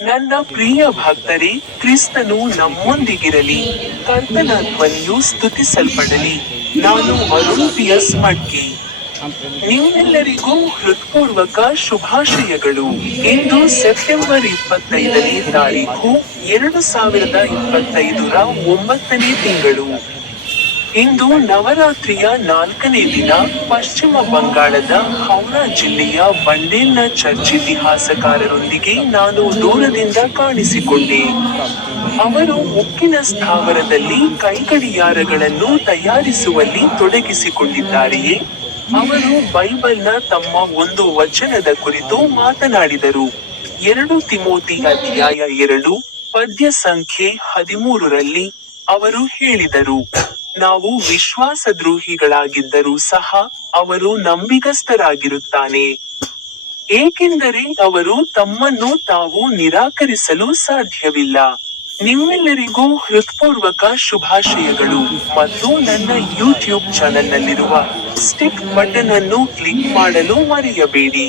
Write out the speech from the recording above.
ನನ್ನ ಪ್ರಿಯ ಭಕ್ತರೇ, ಕ್ರಿಸ್ತನು ನಮ್ಮೊಂದಿಗಿರಲಿ. ಕರ್ತನ ಧ್ವನಿಯು ಸ್ತುತಿಸಲ್ಪಡಲಿ. ನಾನು ಅರುಣ್ ಪಿ ಎಸ್ ಮಡ್ಕೆ. ನಿಮ್ಮೆಲ್ಲರಿಗೂ ಹೃತ್ಪೂರ್ವಕ ಶುಭಾಶಯಗಳು. ಇಂದು ಸೆಪ್ಟೆಂಬರ್ ಇಪ್ಪತ್ತೈದನೇ ತಾರೀಕು ಎರಡು ಸಾವಿರದ ಇಪ್ಪತ್ತೈದರ ಒಂಬತ್ತನೇ ತಿಂಗಳು. ಇಂದು ನವರಾತ್ರಿಯ ನಾಲ್ಕನೇ ದಿನ ಪಶ್ಚಿಮ ಬಂಗಾಳದ ಹೌರಾ ಜಿಲ್ಲೆಯ ಬಂಡೇಲ್ನ ಚರ್ಚ್ ಇತಿಹಾಸಕಾರರೊಂದಿಗೆ ನಾನು ದೂರದಿಂದ ಕಾಣಿಸಿಕೊಂಡೆ. ಅವರು ಉಕ್ಕಿನ ಸ್ಥಾವರದಲ್ಲಿ ಕೈಗಡಿಯಾರಗಳನ್ನು ತಯಾರಿಸುವಲ್ಲಿ ತೊಡಗಿಸಿಕೊಂಡಿದ್ದಾರೆಯೇ? ಅವರು ಬೈಬಲ್ನ ತಮ್ಮ ಒಂದು ವಚನದ ಕುರಿತು ಮಾತನಾಡಿದರು. ಎರಡು ತಿಮೋತಿ ಅಧ್ಯಾಯ ಎರಡು ಪದ್ಯ ಸಂಖ್ಯೆ ಹದಿಮೂರರಲ್ಲಿ ಅವರು ಹೇಳಿದರು, ನಾವು ವಿಶ್ವಾಸದ್ರೋಹಿಗಳಾಗಿದ್ದರೂ ಸಹ ಅವರು ನಂಬಿಗಸ್ತರಾಗಿರುತ್ತಾನೆ. ಏಕೆಂದರೆ ಅವರು ತಮ್ಮನ್ನು ತಾವು ನಿರಾಕರಿಸಲು ಸಾಧ್ಯವಿಲ್ಲ. ನಿಮ್ಮೆಲ್ಲರಿಗೂ ಹೃತ್ಪೂರ್ವಕ ಶುಭಾಶಯಗಳು ಮತ್ತು ನನ್ನ ಯೂಟ್ಯೂಬ್ ಚಾನೆಲ್ನಲ್ಲಿರುವ ಸ್ಟಿಕ್ ಬಟನ್ ಅನ್ನು ಕ್ಲಿಕ್ ಮಾಡಲು ಮರೆಯಬೇಡಿ.